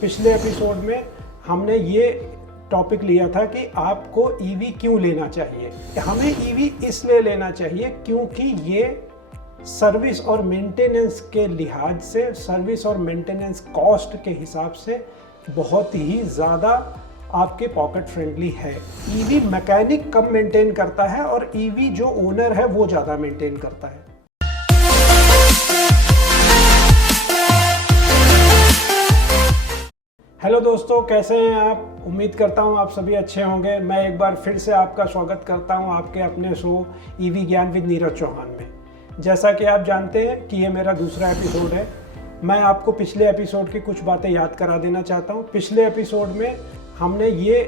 पिछले एपिसोड में हमने ये टॉपिक लिया था कि आपको ईवी क्यों लेना चाहिए। हमें ईवी इसलिए लेना चाहिए क्योंकि ये सर्विस और मेंटेनेंस के लिहाज से, सर्विस और मेंटेनेंस कॉस्ट के हिसाब से बहुत ही ज़्यादा आपके पॉकेट फ्रेंडली है। ईवी मैकेनिक कम मेंटेन करता है और ईवी जो ओनर है वो ज़्यादा मेंटेन करता है। हेलो दोस्तों, कैसे हैं आप? उम्मीद करता हूं आप सभी अच्छे होंगे। मैं एक बार फिर से आपका स्वागत करता हूं आपके अपने शो ईवी ज्ञान विद नीरज चौहान में। जैसा कि आप जानते हैं कि ये मेरा दूसरा एपिसोड है। मैं आपको पिछले एपिसोड की कुछ बातें याद करा देना चाहता हूं। पिछले एपिसोड में हमने ये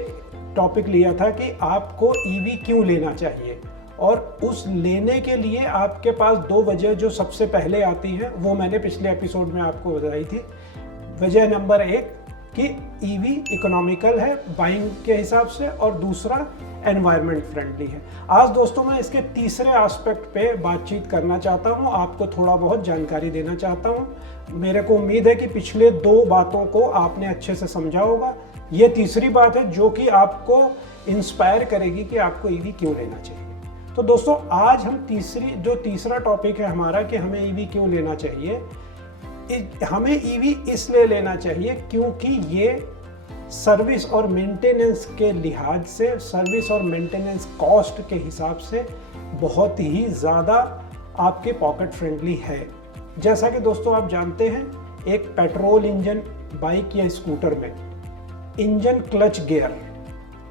टॉपिक लिया था कि आपको ईवी क्यों लेना चाहिए, और उस लेने के लिए आपके पास दो वजह जो सबसे पहले आती हैं वो मैंने पिछले एपिसोड में आपको बताई थी। वजह नंबर एक कि ईवी इकोनॉमिकल है बाइंग के हिसाब से, और दूसरा एनवायरनमेंट फ्रेंडली है। आज दोस्तों मैं इसके तीसरे एस्पेक्ट पे बातचीत करना चाहता हूँ, आपको थोड़ा बहुत जानकारी देना चाहता हूँ। मेरे को उम्मीद है कि पिछले दो बातों को आपने अच्छे से समझा होगा। ये तीसरी बात है जो कि आपको इंस्पायर करेगी कि आपको ईवी क्यों लेना चाहिए। तो दोस्तों आज हम तीसरा टॉपिक है हमारा कि हमें ईवी क्यों लेना चाहिए। हमें ईवी इसलिए लेना चाहिए क्योंकि ये सर्विस और मेंटेनेंस के लिहाज से, सर्विस और मेंटेनेंस कॉस्ट के हिसाब से बहुत ही ज़्यादा आपके पॉकेट फ्रेंडली है। जैसा कि दोस्तों आप जानते हैं, एक पेट्रोल इंजन बाइक या स्कूटर में इंजन, क्लच, गियर,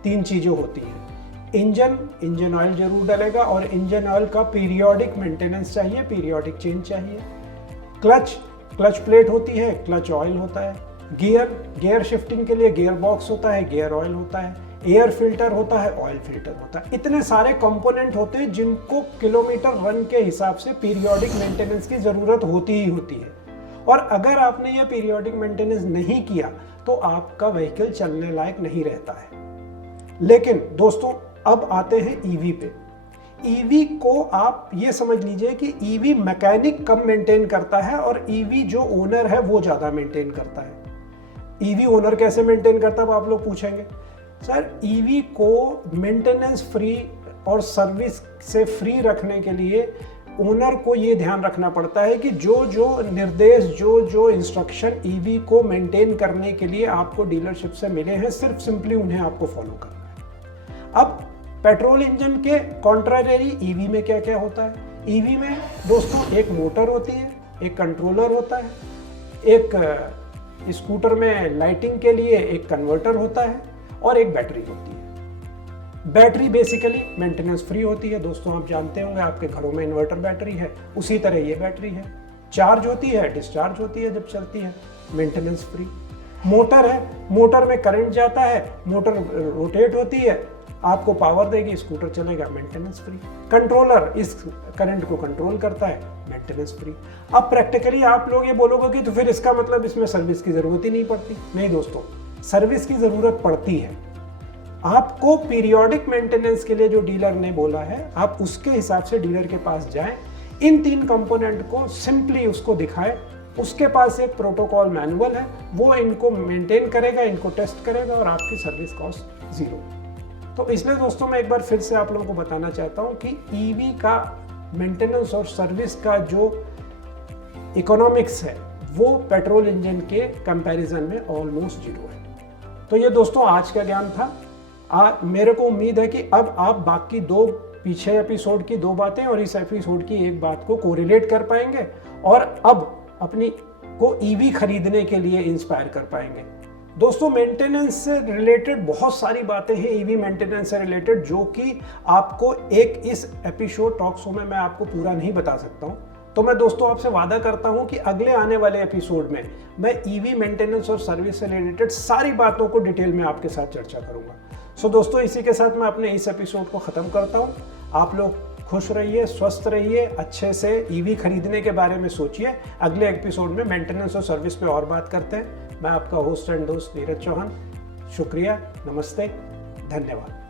तीन चीज़ें होती हैं। इंजन ऑयल जरूर डलेगा और इंजन ऑयल का पीरियोडिक मेंटेनेंस चाहिए, पीरियोडिक चेंज चाहिए। क्लच प्लेट होती है, क्लच ऑयल होता है। गियर शिफ्टिंग के लिए गियर बॉक्स होता है, गियर ऑयल होता है। एयर फिल्टर होता है, ऑयल फिल्टर होता है। इतने सारे कंपोनेंट होते हैं जिनको किलोमीटर रन के हिसाब से पीरियोडिक मेंटेनेंस की ज़रूरत होती ही होती है। और अगर आपने ये पीरियोडिक मेंटेनेंस नहीं किया तो आपका व्हीकल चलने लायक नहीं रहता है। लेकिन दोस्तों अब आते हैं ईवी पे। ईवी को आप ये समझ लीजिए कि ईवी मैकेनिक कम मेंटेन करता है और ईवी जो ओनर है वो ज़्यादा मेंटेन करता है। ईवी ओनर कैसे मेंटेन करता है आप लोग पूछेंगे। सर, ईवी को मेंटेनेंस फ्री और सर्विस से फ्री रखने के लिए ओनर को ये ध्यान रखना पड़ता है कि जो जो निर्देश, जो इंस्ट्रक्शन ईवी को मेंटेन करने के लिए आपको डीलरशिप से मिले हैं, सिर्फ सिंपली उन्हें आपको फॉलो करना है। अब पेट्रोल इंजन के कॉन्ट्रारी ईवी में क्या क्या होता है। ईवी में दोस्तों एक मोटर होती है, एक कंट्रोलर होता है, एक स्कूटर में लाइटिंग के लिए एक कन्वर्टर होता है, और एक बैटरी होती है। बैटरी बेसिकली मेंटेनेंस फ्री होती है। दोस्तों आप जानते होंगे आपके घरों में इन्वर्टर बैटरी है, उसी तरह ये बैटरी है। चार्ज होती है, डिस्चार्ज होती है जब चलती है, मेंटेनेंस फ्री। मोटर है, मोटर में करंट जाता है, मोटर रोटेट होती है, आपको पावर देगी, स्कूटर चलेगा, मेंटेनेंस फ्री। कंट्रोलर इस करंट को कंट्रोल करता है, मेंटेनेंस फ्री। अब प्रैक्टिकली आप लोग ये बोलोगे कि तो फिर इसका मतलब इसमें सर्विस की जरूरत ही नहीं पड़ती। नहीं दोस्तों, सर्विस की जरूरत पड़ती है। आपको पीरियोडिक मेंटेनेंस के लिए जो डीलर ने बोला है, आप उसके हिसाब से डीलर के पास जाएं, इन तीन कंपोनेंट को सिंपली उसको दिखाएं। उसके पास एक प्रोटोकॉल मैनुअल है, वो इनको मेंटेन करेगा, इनको टेस्ट करेगा, और आपकी सर्विस कॉस्ट जीरो। तो इसलिए दोस्तों मैं एक बार फिर से आप लोगों को बताना चाहता हूं कि ईवी का मेंटेनेंस और सर्विस का जो इकोनॉमिक्स है वो पेट्रोल इंजन के कंपैरिजन में ऑलमोस्ट जीरो है। तो ये दोस्तों आज का ज्ञान था। मेरे को उम्मीद है कि अब आप बाकी दो पीछे एपिसोड की दो बातें और इस एपिसोड की एक बात को कोरिलेट कर पाएंगे, और अब अपनी को ईवी खरीदने के लिए इंस्पायर कर पाएंगे। दोस्तों मेंटेनेंस से रिलेटेड बहुत सारी बातें हैं, ईवी मेंटेनेंस से रिलेटेड, जो कि आपको एक इस एपिसोड टॉक शो में मैं आपको पूरा नहीं बता सकता हूं। तो मैं दोस्तों आपसे वादा करता हूं कि अगले आने वाले एपिसोड में मैं ईवी मेंटेनेंस और सर्विस से रिलेटेड सारी बातों को डिटेल में आपके साथ चर्चा करूंगा। सो दोस्तों इसी के साथ मैं अपने इस एपिसोड को ख़त्म करता हूं। आप लोग खुश रहिए, स्वस्थ रहिए, अच्छे से ईवी खरीदने के बारे में सोचिए। अगले एपिसोड में मेंटेनेंस और सर्विस पे और बात करते हैं। मैं आपका होस्ट एंड दोस्त नीरज चौहान। शुक्रिया, नमस्ते, धन्यवाद।